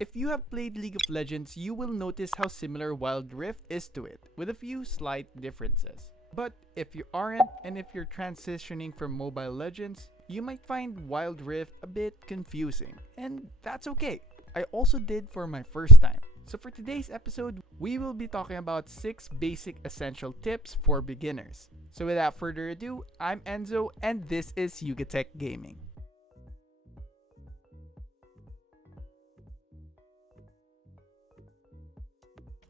If you have played League of Legends, you will notice how similar Wild Rift is to it, with a few slight differences. But if you aren't, and if you're transitioning from Mobile Legends, you might find Wild Rift a bit confusing, and that's okay. I also did for my first time. So for today's episode, we will be talking about 6 basic essential tips for beginners. So without further ado, I'm ENZO and this is Yugatech Gaming.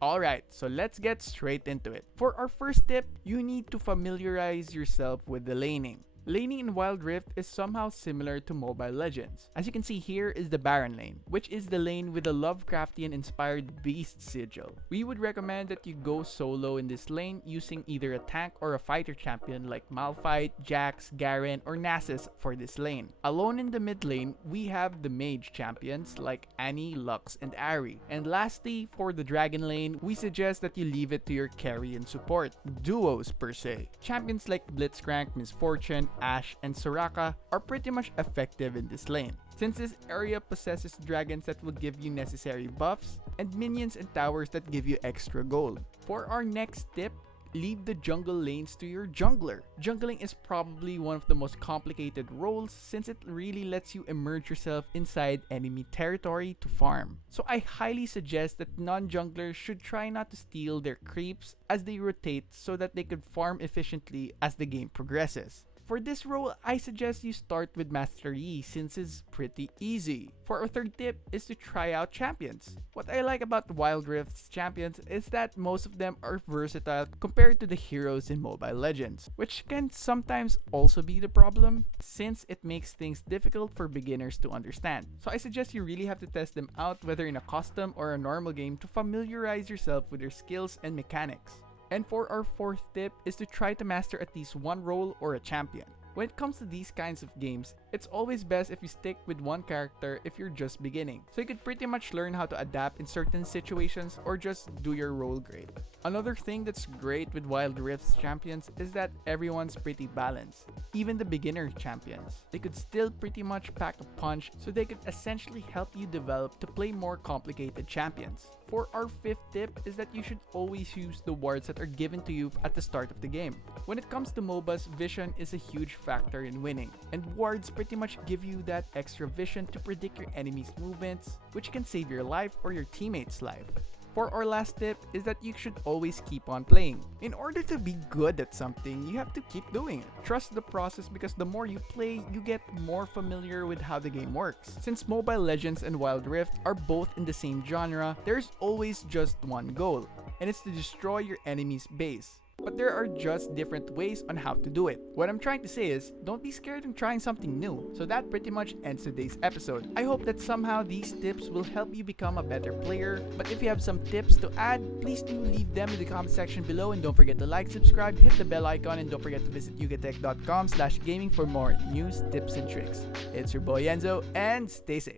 Alright, so let's get straight into it. For our first tip, you need to familiarize yourself with the laning. Laning in Wild Rift is somehow similar to Mobile Legends. As you can see, here is the Baron lane, which is the lane with the Lovecraftian-inspired beast sigil. We would recommend that you go solo in this lane using either a tank or a fighter champion like Malphite, Jax, Garen, or Nasus for this lane. Alone in the mid lane, we have the mage champions like Annie, Lux, and Ahri. And lastly, for the dragon lane, we suggest that you leave it to your carry and support. Duos per se. Champions like Blitzcrank, Misfortune, Ashe, and Soraka are pretty much effective in this lane, since this area possesses dragons that will give you necessary buffs, and minions and towers that give you extra gold. For our next tip, leave the jungle lanes to your jungler. Jungling is probably one of the most complicated roles since it really lets you immerse yourself inside enemy territory to farm. So I highly suggest that non-junglers should try not to steal their creeps as they rotate so that they could farm efficiently as the game progresses. For this role, I suggest you start with Master Yi since it's pretty easy. For our third tip is to try out champions. What I like about Wild Rift's champions is that most of them are versatile compared to the heroes in Mobile Legends, which can sometimes also be the problem since it makes things difficult for beginners to understand. So I suggest you really have to test them out whether in a custom or a normal game to familiarize yourself with their skills and mechanics. And for our fourth tip is to try to master at least one role or a champion. When it comes to these kinds of games, it's always best if you stick with one character if you're just beginning. So you could pretty much learn how to adapt in certain situations or just do your role great. Another thing that's great with Wild Rift's champions is that everyone's pretty balanced. Even the beginner champions. They could still pretty much pack a punch, so they could essentially help you develop to play more complicated champions. For our fifth tip is that you should always use the wards that are given to you at the start of the game. When it comes to MOBAs, vision is a huge factor in winning, and wards pretty much give you that extra vision to predict your enemy's movements, which can save your life or your teammate's life. For our last tip is that you should always keep on playing. In order to be good at something, you have to keep doing it. Trust the process because the more you play, you get more familiar with how the game works. Since Mobile Legends and Wild Rift are both in the same genre, there's always just one goal, and it's to destroy your enemy's base. But there are just different ways on how to do it. What I'm trying to say is, don't be scared of trying something new. So that pretty much ends today's episode. I hope that somehow these tips will help you become a better player. But if you have some tips to add, please do leave them in the comment section below. And don't forget to like, subscribe, hit the bell icon, and don't forget to visit yugatech.com/gaming for more news, tips, and tricks. It's your boy ENZO, and stay safe.